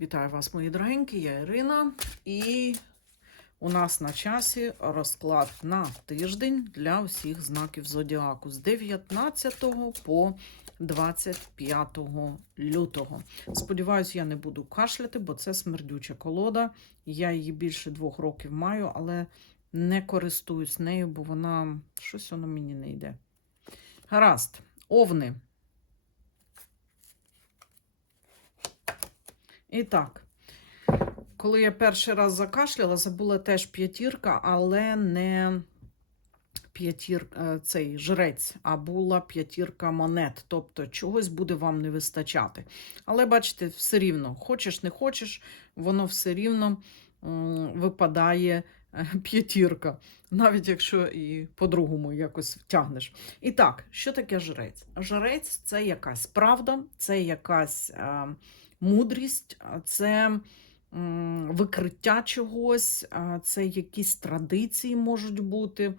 Вітаю вас, мої дорогенькі, я Ірина, і у нас на часі розклад на тиждень для усіх знаків зодіаку з 19 по 25 лютого. Сподіваюсь, я не буду кашляти, бо це смердюча колода. Я її більше двох років маю, але не користуюсь нею, бо вона щось воно мені не йде. Гаразд, овни. І так, коли я перший раз закашляла, забула теж п'ятірка, але не п'ятір, е, цей жрець, а була п'ятірка монет. Тобто чогось буде вам не вистачати. Але бачите, все рівно, хочеш, не хочеш, воно все рівно випадає е, п'ятірка, навіть якщо і по-другому якось втягнеш. І так, що таке жрець? Жрець це якась правда, це якась. Е, мудрість, це викриття чогось, це якісь традиції можуть бути.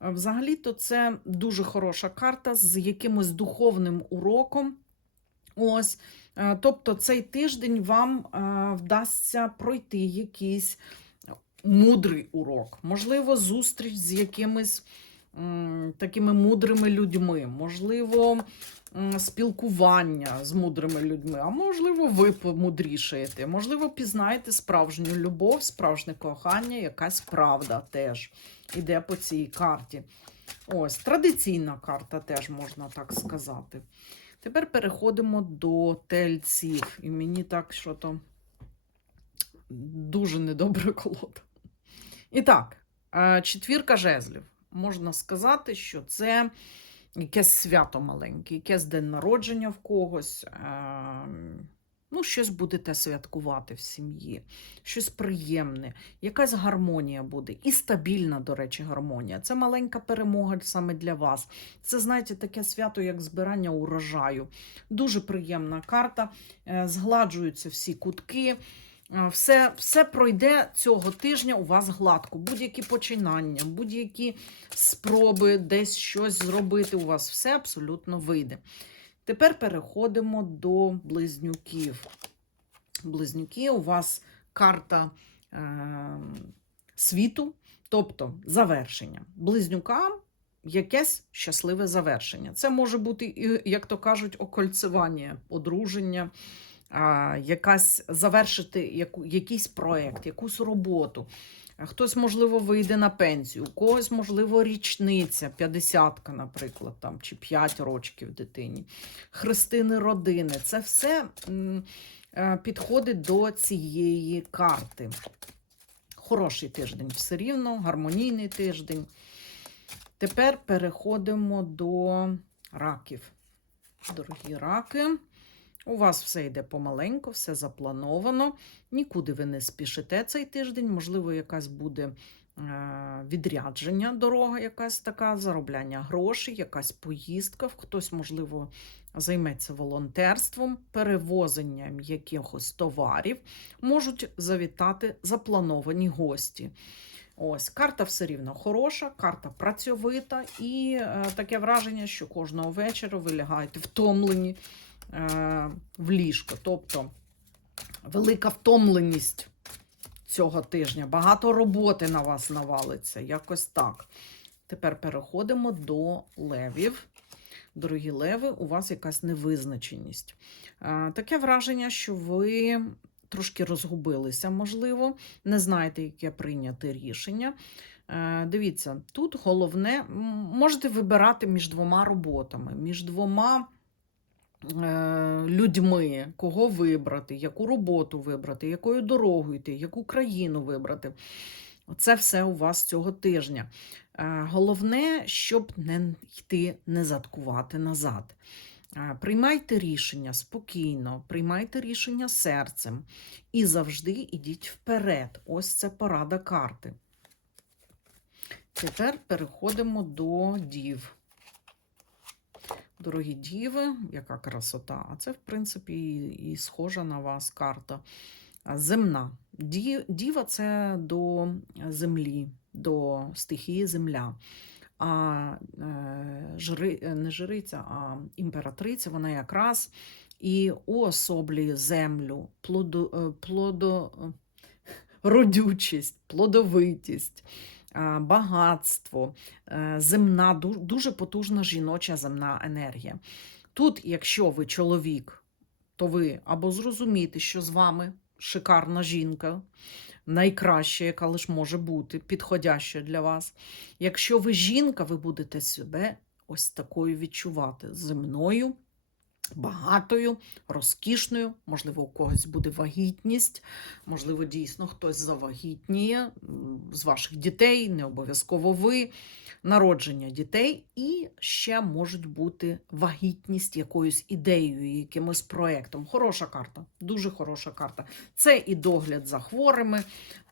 Взагалі-то це дуже хороша карта з якимось духовним уроком. Ось, тобто цей тиждень вам вдасться пройти якийсь мудрий урок, можливо, зустріч з якимись такими мудрими людьми, можливо, спілкування з мудрими людьми, а можливо, ви помудрішаєте, можливо, пізнаєте справжню любов, справжнє кохання, якась правда теж іде по цій карті. Ось, традиційна карта теж можна так сказати. Тепер переходимо до тельців. І мені так що то дуже недобра колода. І так, е, четвірка жезлів. Можна сказати, що це якесь свято маленьке, якесь день народження в когось. е, Ну, щось будете святкувати в сім'ї, щось приємне, якась гармонія буде. І стабільна, до речі, гармонія. Це маленька перемога саме для вас. Це, знаєте, таке свято, як збирання урожаю. Дуже приємна карта, е, згладжуються всі кутки. Е, Все, все пройде цього тижня у вас гладко. Будь-які починання, будь-які спроби десь щось зробити. У вас все абсолютно вийде. Тепер переходимо до близнюків. Близнюки у вас карта е, світу, тобто завершення. Близнюкам якесь щасливе завершення. Це може бути, як то кажуть, окольцевання, одруження, якась завершити яку, якийсь проєкт, якусь роботу. Хтось, можливо, вийде на пенсію, у когось, можливо, річниця, 50-ка, наприклад, там, чи 5 років дитині, хрестини родини. Це все е, підходить до цієї карти. Хороший тиждень все рівно, гармонійний тиждень. Тепер переходимо до раків. Дорогі раки. У вас все йде помаленьку, все заплановано. Нікуди ви не спішите цей тиждень. Можливо, якась буде е, відрядження, дорога, якась така, заробляння грошей, якась поїздка. Хтось, можливо, займеться волонтерством, перевозенням якихось товарів. Можуть завітати заплановані гості. Ось, карта все рівно хороша, карта працьовита, і е, таке враження, що кожного вечора ви лягаєте втомлені в ліжко. Тобто велика втомленість цього тижня. Багато роботи на вас навалиться. Якось так. Тепер переходимо до левів. Дорогі леви, у вас якась невизначеність. Е, таке враження, що ви трошки розгубилися, можливо, не знаєте, яке прийняти рішення. Е, Дивіться, тут головне, можете вибирати між двома роботами, між двома е, людьми, кого вибрати, яку роботу вибрати, якою дорогою йти, яку країну вибрати. Це все у вас цього тижня. Е, Головне, щоб не йти, не заткувати назад. Е, Приймайте рішення спокійно, приймайте рішення серцем і завжди йдіть вперед. Ось це порада карти. Тепер переходимо до дів. Дорогі діви, яка красота. А це, в принципі, і, схожа на вас карта. Земна. Ді- Діва це до землі, до стихії земля. А е, жри, е, не жриця, а імператриця, вона якраз і уособлює землю, плодо, е, плодо, плодовитість, багатство, е, земна, дуже потужна жіноча земна енергія. Тут, якщо ви чоловік, то ви або зрозумієте, що з вами шикарна жінка, найкраща, яка лише може бути, підходяща для вас. Якщо ви жінка, ви будете себе ось такою відчувати земною, багатою, розкішною, можливо, у когось буде вагітність, можливо, дійсно хтось завагітніє з ваших дітей, не обов'язково ви, народження дітей, і ще можуть бути вагітність якоюсь ідеєю, якимось проєктом. Хороша карта, дуже хороша карта. Це і догляд за хворими,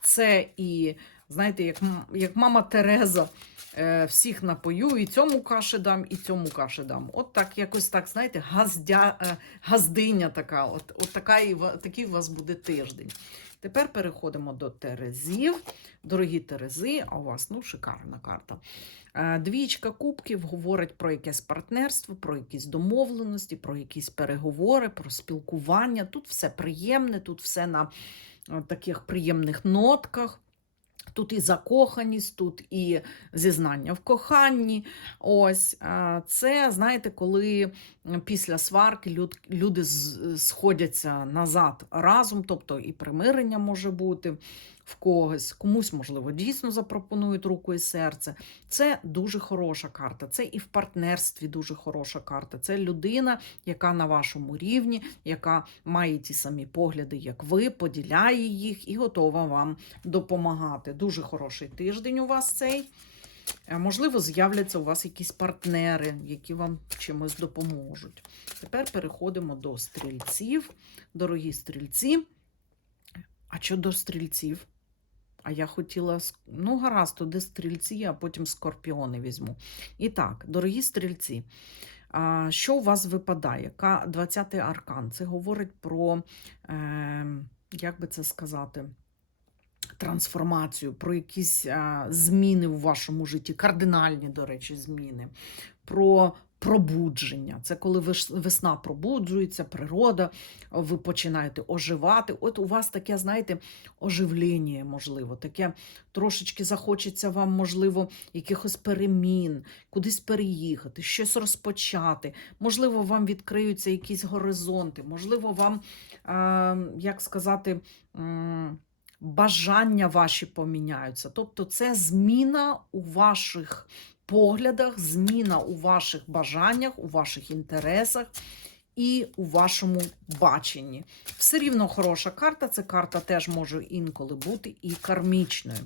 це і, знаєте, як, як мама Тереза всіх напою, і цьому каші дам, і цьому каші дам. От так, якось так, знаєте, газдя, е, газдиня така, от, от така і, такий у вас буде тиждень. Тепер переходимо до Терезів. Дорогі Терези, а у вас ну, шикарна карта. Е, Двічка кубків говорить про якесь партнерство, про якісь домовленості, про якісь переговори, про спілкування. Тут все приємне, тут все на е, таких приємних нотках. Тут і закоханість, тут і зізнання в коханні. Ось це, знаєте, коли після сварки люд- люди сходяться назад разом, тобто і примирення може бути в когось, комусь, можливо, дійсно запропонують руку і серце. Це дуже хороша карта. Це і в партнерстві дуже хороша карта. Це людина, яка на вашому рівні, яка має ті самі погляди, як ви, поділяє їх і готова вам допомагати. Дуже хороший тиждень у вас цей. Е, Можливо, з'являться у вас якісь партнери, які вам чимось допоможуть. Тепер переходимо до стрільців. Дорогі стрільці. А що до стрільців? А я хотіла, ну, гаразд, туди стрільці, а потім скорпіони візьму. І так, дорогі стрільці, що у вас випадає? Ка- 20-й аркан. Це говорить про, е, як би це сказати, трансформацію, про якісь зміни у вашому житті, кардинальні, до речі, зміни, про пробудження. Це коли весна пробуджується, природа, ви починаєте оживати. От у вас таке, знаєте, оживлення, можливо, таке трошечки захочеться вам, можливо, якихось перемін, кудись переїхати, щось розпочати. Можливо, вам відкриються якісь горизонти, можливо, вам, як сказати, бажання ваші поміняються. Тобто, це зміна у ваших поглядах, зміна у ваших бажаннях, у ваших інтересах і у вашому баченні. Все рівно хороша карта. Ця карта теж може інколи бути і кармічною.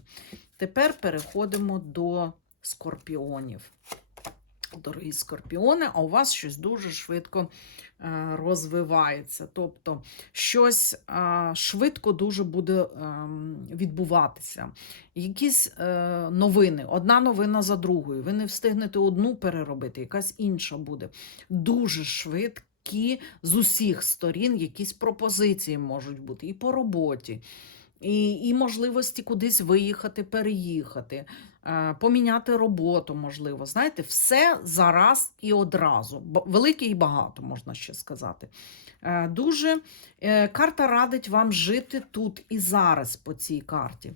Тепер переходимо до скорпіонів. Дорогі скорпіони, а у вас щось дуже швидко е, розвивається. Тобто щось е, швидко дуже буде ем, відбуватися. Якісь е, новини, одна новина за другою. Ви не встигнете одну переробити, якась інша буде. Дуже швидкі з усіх сторін якісь пропозиції можуть бути і по роботі. І, і можливості кудись виїхати, переїхати, поміняти роботу, можливо. Знаєте, все зараз і одразу. Велике і багато, можна ще сказати. Е, Дуже е, карта радить вам жити тут і зараз по цій карті.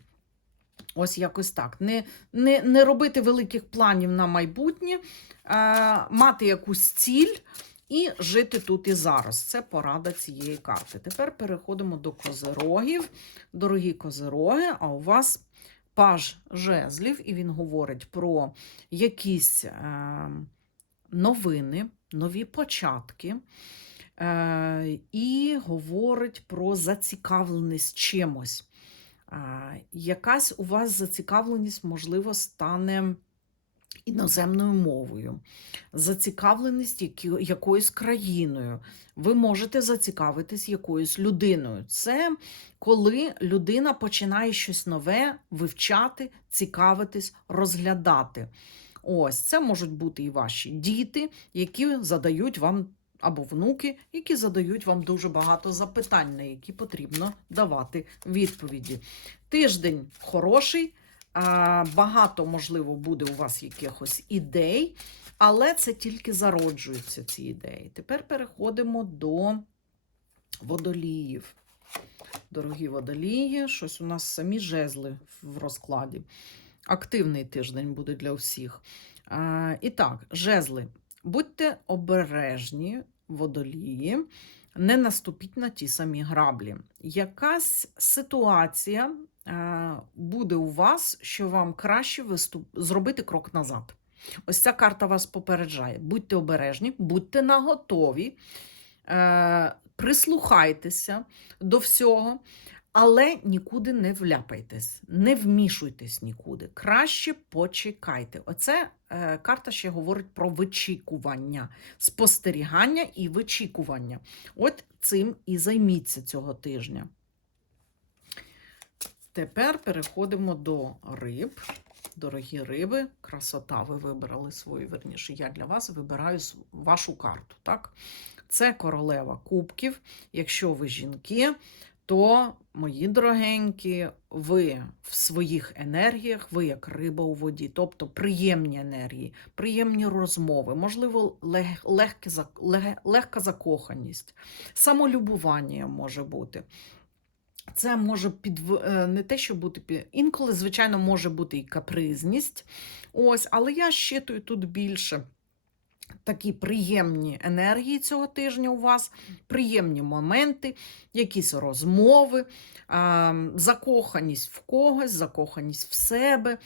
Ось якось так. Не, не, не робити великих планів на майбутнє, е, мати якусь ціль і жити тут і зараз. Це порада цієї карти. Тепер переходимо до козирогів. Дорогі козироги, а у вас паж жезлів, і він говорить про якісь е, новини, нові початки. Е, і говорить про зацікавленість чимось. Е, якась у вас зацікавленість, можливо, стане іноземною мовою, зацікавленість якоюсь країною. Ви можете зацікавитись якоюсь людиною. Це коли людина починає щось нове вивчати, цікавитись, розглядати. Ось це можуть бути і ваші діти, які задають вам. Або внуки, які задають вам дуже багато запитань, на які потрібно давати відповіді. Тиждень хороший, багато, можливо, буде у вас якихось ідей, але це тільки зароджуються ці ідеї. Тепер переходимо до водоліїв. Дорогі водолії, щось у нас самі жезли в розкладі. Активний тиждень буде для всіх. І так, жезли. Будьте обережні, водолії, не наступіть на ті самі граблі. Якась ситуація буде у вас, що вам краще виступ... зробити крок назад. Ось ця карта вас попереджає. Будьте обережні, будьте наготові, е, прислухайтеся до всього, але нікуди не вляпайтесь, не вмішуйтесь нікуди. Краще почекайте. Оце е, карта ще говорить про вичікування, спостерігання і вичікування. От цим і займіться цього тижня. Тепер переходимо до риб. Дорогі риби, красота, ви вибрали свою, верніше, я для вас вибираю вашу карту. Так? Це королева кубків. Якщо ви жінки, то, мої дорогенькі, ви в своїх енергіях, ви як риба у воді, тобто приємні енергії, приємні розмови, можливо, лег, легке, лег, легка закоханість, самолюбування може бути. Це може під не те, що бути під інколи, звичайно, може бути і капризність. Ось, але я щитую тут більше такі приємні енергії цього тижня у вас, приємні моменти, якісь розмови, закоханість в когось, закоханість в себе.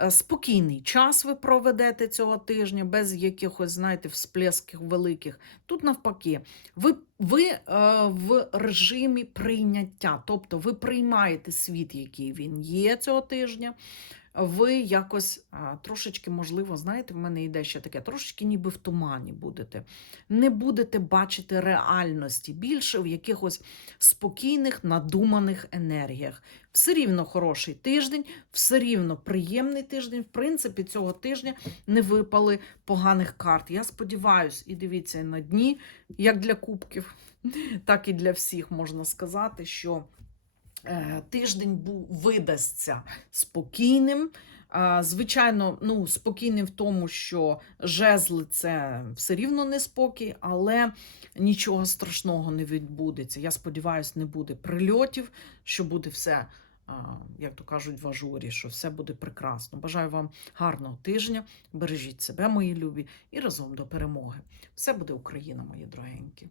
е, Спокійний час ви проведете цього тижня, без якихось, знаєте, всплесків великих. Тут навпаки, ви, ви е, в режимі прийняття, тобто ви приймаєте світ, який він є цього тижня. Ви якось трошечки, можливо, знаєте, в мене йде ще таке, трошечки ніби в тумані будете. Не будете бачити реальності більше в якихось спокійних, надуманих енергіях. Все рівно хороший тиждень, все рівно приємний тиждень. В принципі, цього тижня не випали поганих карт. Я сподіваюся, і дивіться на дні, як для кубків, так і для всіх можна сказати, що тиждень був видасться спокійним. Звичайно, ну, спокійним в тому, що жезли це все рівно неспокій, але нічого страшного не відбудеться. Я сподіваюся, не буде прильотів, що буде все, як то кажуть, в ажурі, що все буде прекрасно. Бажаю вам гарного тижня, бережіть себе, мої любі, і разом до перемоги. Все буде Україна, мої дорогенькі.